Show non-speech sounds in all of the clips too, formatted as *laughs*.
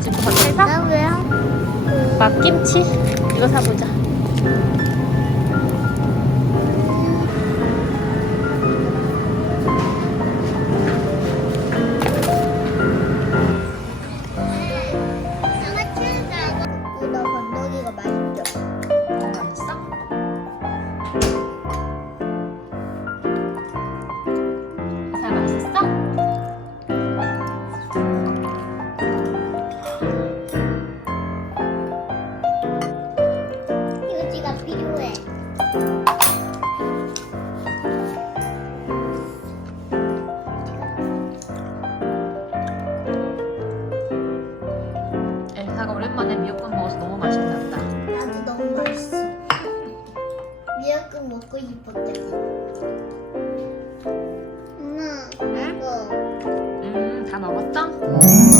줄까 밖에서? 나 왜? 막김치? 이거 사보자. 미역국 먹고 싶었대. 엄마, 이거. 음, 다 먹었어?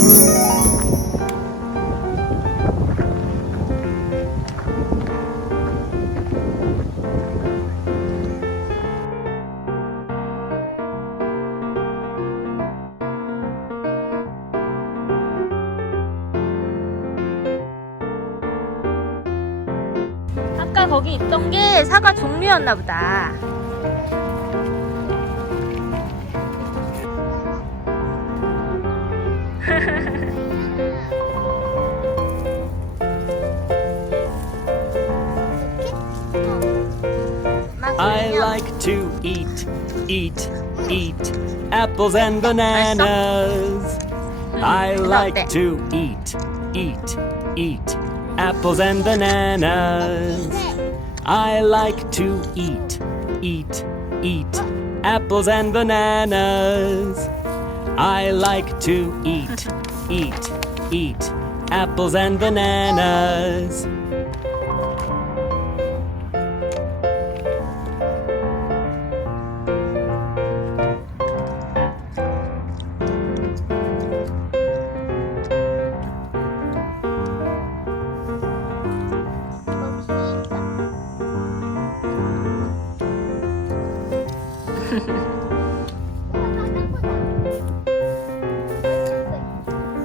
게 사과 종류였나 보다. I like to eat, eat, eat apples and bananas. I like to eat, eat, eat apples and bananas. I like to eat, eat, eat apples and bananas. I like to eat, eat, eat apples and bananas.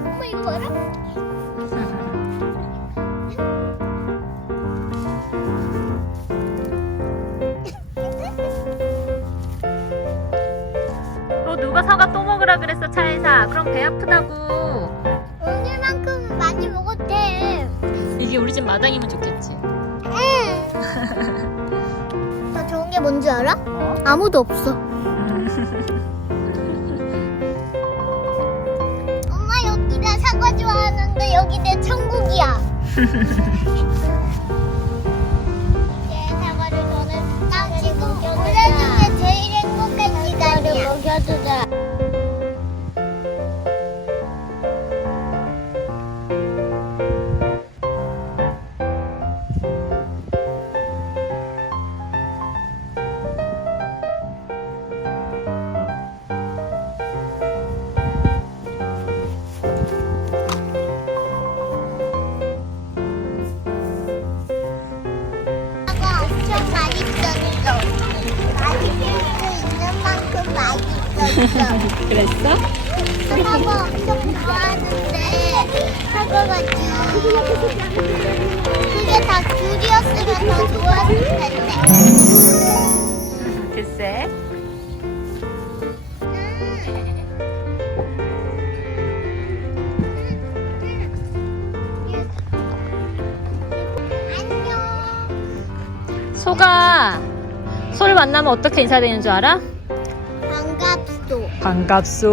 엄마 이거 봐라. 너 누가 사과 또 먹으라 그랬어 차에서 그럼 배 아프다고 오늘만큼 많이 먹었대. 이게 우리 집 마당이면 좋겠지 응. *laughs* 나 좋은 게 뭔지 알아? 어? 아무도 없어. 엄마 여기 나 사과 좋아하는데 여기 내 천국이야. *laughs* 그랬어? 사과 엄청 좋아하는데 사과가 귤 그게 다 귤이었으면 더 좋았을 텐데 글쎄 안녕 소가 소를 만나면 어떻게 인사되는 줄 알아? 반갑소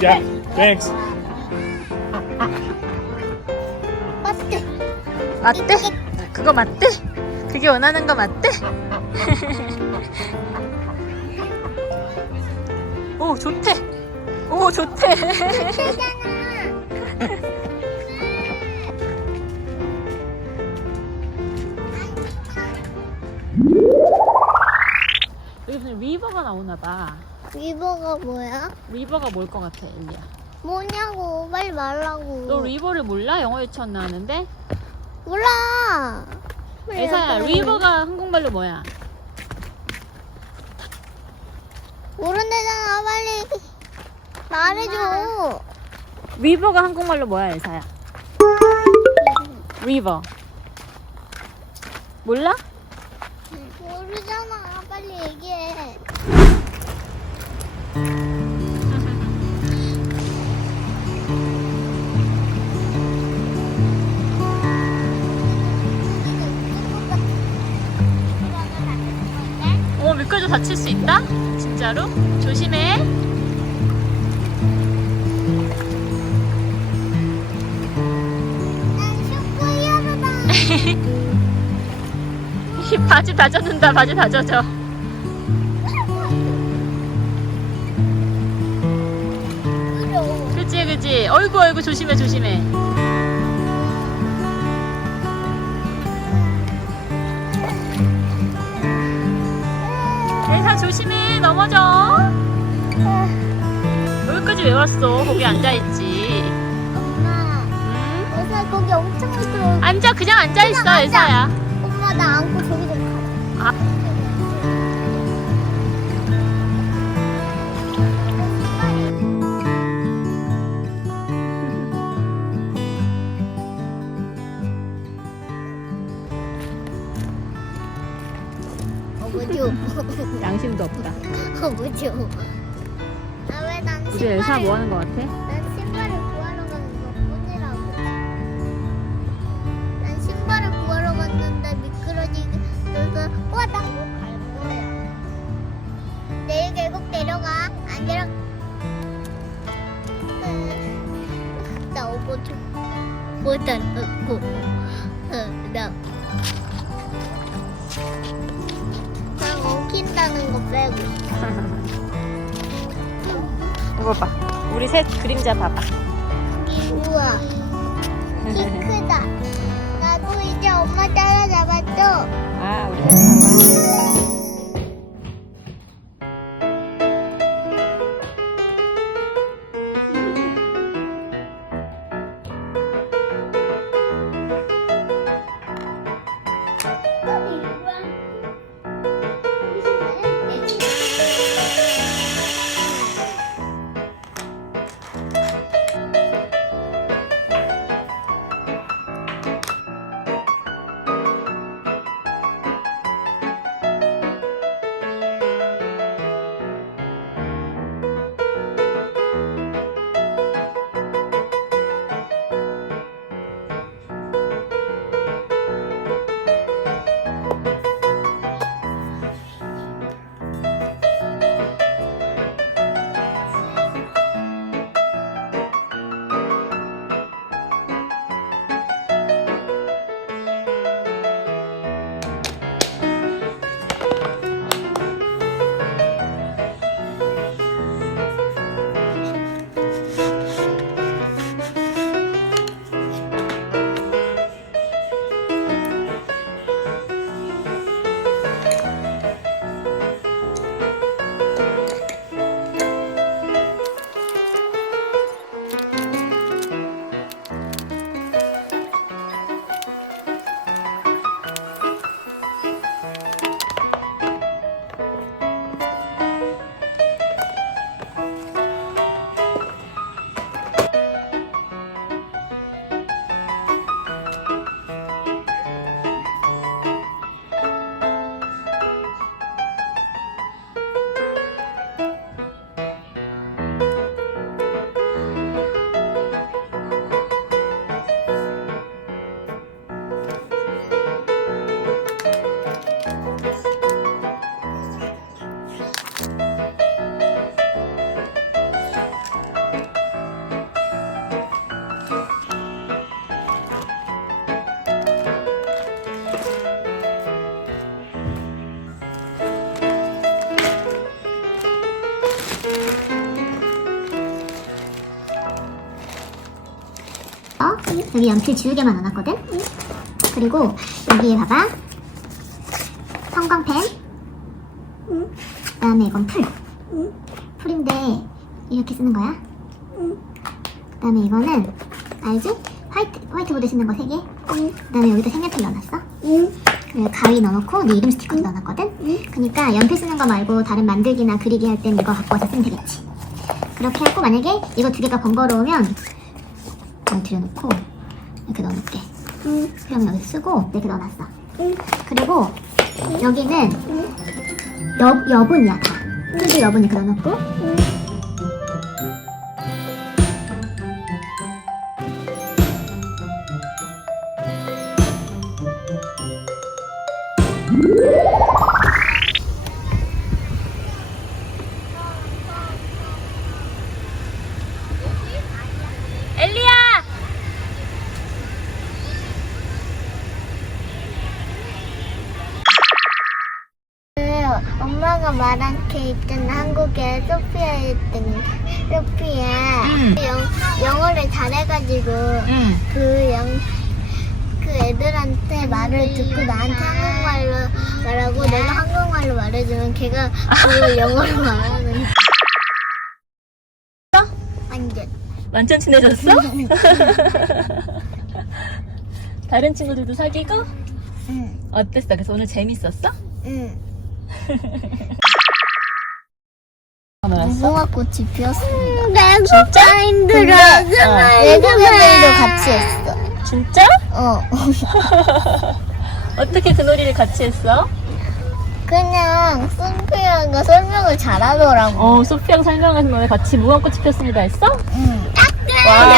Yeah, thanks. 맞대 맞대? 그거 맞대? 그게 원하는 거 맞대? *laughs* 오 좋대. 오 좋대. 여기 무슨 리버가 나오나 봐. 리버가 뭐야? 리버가 뭘 것 같아, 엘리야? 뭐냐고 빨리 말라고. 너 리버를 몰라? 영어 유치원 나왔는데? 몰라. 빨리 애사야. 리버가 한국말로 뭐야? 모른대잖아 빨리 말해줘. 리버가 한국말로 뭐야, 엘사야? 리버. 몰라? 모르잖아 빨리 얘기해. 미끄러져 다칠 수 있다? 진짜로? 조심해. 난 *laughs* 슈퍼히어로다. 이 바지 다 젖는다, 바지 다 젖어. 그치, 그치. 어이구, 어이구, 조심해, 조심해. 엘사 조심해, 넘어져. 여기까지 왜 왔어? 거기 앉아있지. 엄마, 응? 의사 거기 엄청 미끄러워. 앉아, 그냥 앉아있어, 앉아. 엘사야. 엄마 나 안고 저기 좀 가. 아. 어머죠. 아왜난 우리 엘사 뭐 하는 거 같아? 난 신발을 구하러 가는 것 뿐이라고. 난 신발을 구하러 갔는데 미끄러지면서 와나 갈 거야. 내일 계곡 데려가. 안 데려. 으, 나 오버죠. 못 알았고. 어, 나. 난 엉킨다는 거 빼고. *laughs* 이거 봐. 우리 셋 그림자 봐봐. 우와. 키 크다. 나도 이제 엄마 따라잡았죠? 아, 우리 셋 봐봐. 어? 여기 연필 지우개만 넣어놨거든? 그리고 여기에 봐봐. 성광펜. 그 다음에 이건 풀. 풀인데 이렇게 쓰는 거야. 그 다음에 이거는 알지? 화이트 화이트보드 쓰는 거 3개. 그 다음에 여기다 색연필 넣어놨어. 그리고 가위 넣어놓고 네 이름 스티커도 넣어놨거든? 그러니까 연필 쓰는 거 말고 다른 만들기나 그리기 할 땐 이거 갖고 와서 쓰면 되겠지. 그렇게 하고 만약에 이거 두 개가 번거로우면 여기 들여놓고 이렇게 넣어놓을게. 그러면 여기 쓰고 이렇게 넣어놨어. 그리고 여기는 여, 여분이야 다. 필드 여분 이렇게 넣어놓고 말한 게 있던 한국에 소피아에 있던 소피에 영, 영어를 잘해가지고 그 영, 그 애들한테 말을 듣고 나한테 한국말로 말하고 내가 한국말로 말해주면 걔가 그걸 *laughs* 영어로 말하는 완전 완전 친해졌어? *laughs* 다른 친구들도 사귀고? 응, 어땠어? 그래서 오늘 재밌었어? 응. 알았어? 무궁화 꽃이 피었습니다. 진짜 힘들어. 외국인들도 같이 했어. 진짜? 어. *laughs* 어떻게 그 놀이를 같이 했어? 그냥 승피아가 설명을 잘하더라고. 어, 소피아가 설명해서 너네 같이 무궁꽃이 폈습니다 했어? 응. 와.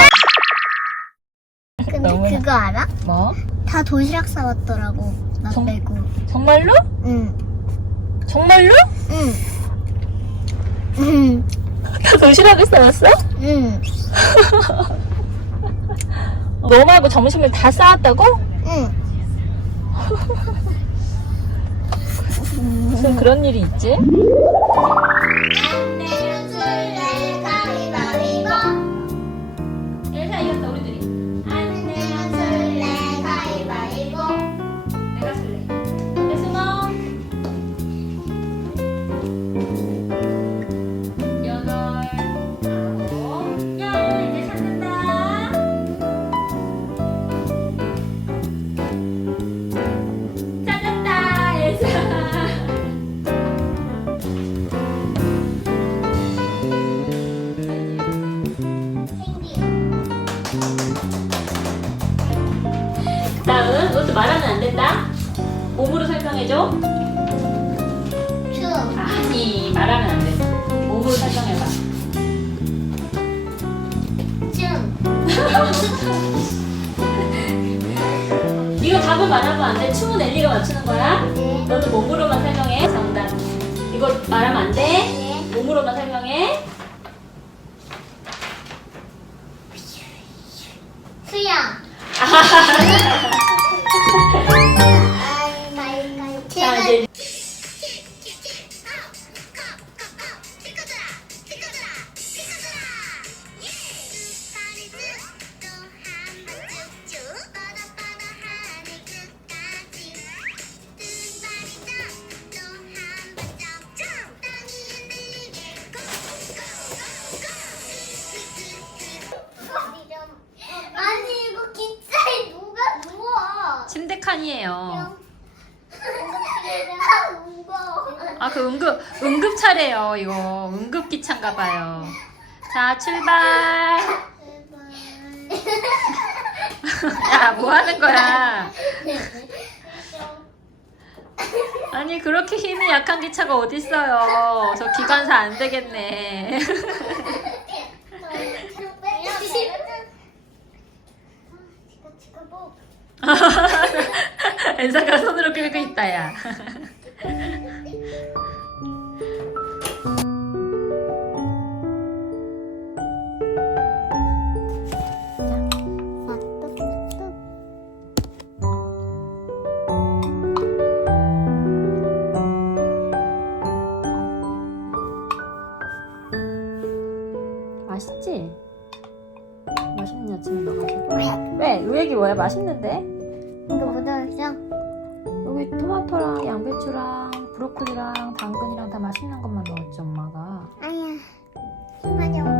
근데 너무나. 그거 알아? 뭐? 다 도시락 싸왔더라고. 나 정- 빼고. 정말로? 응. 정말로? 응. *laughs* 응. 다 도시락을 싸왔어? 응. 너하고 점심을 다 싸왔다고? 응. *laughs* 무슨 그런 일이 있지? 몸으로 설명해줘 아니 말하면 안 돼. 몸으로 설명해봐. *laughs* 이거 답을 말하면 안 돼. 춤은 엘리가 맞추는 거야. 너는 몸으로만 설명해. 정답. 이거 말하면 안 돼. 몸으로만 설명해. 수영. *laughs* 아 그 응급 응급 차례요 이거 응급 기차인가 봐요. 자 출발. 야 뭐 하는 거야? *laughs* 아니 그렇게 힘이 약한 기차가 어딨어요. 저 기관사 안 되겠네. *laughs* *laughs* 엔사가 손으로 끌고 있다 야. 브로콜리랑 당근이랑 다 맛있는 것만 넣었지 엄마가. 아야. 맞아.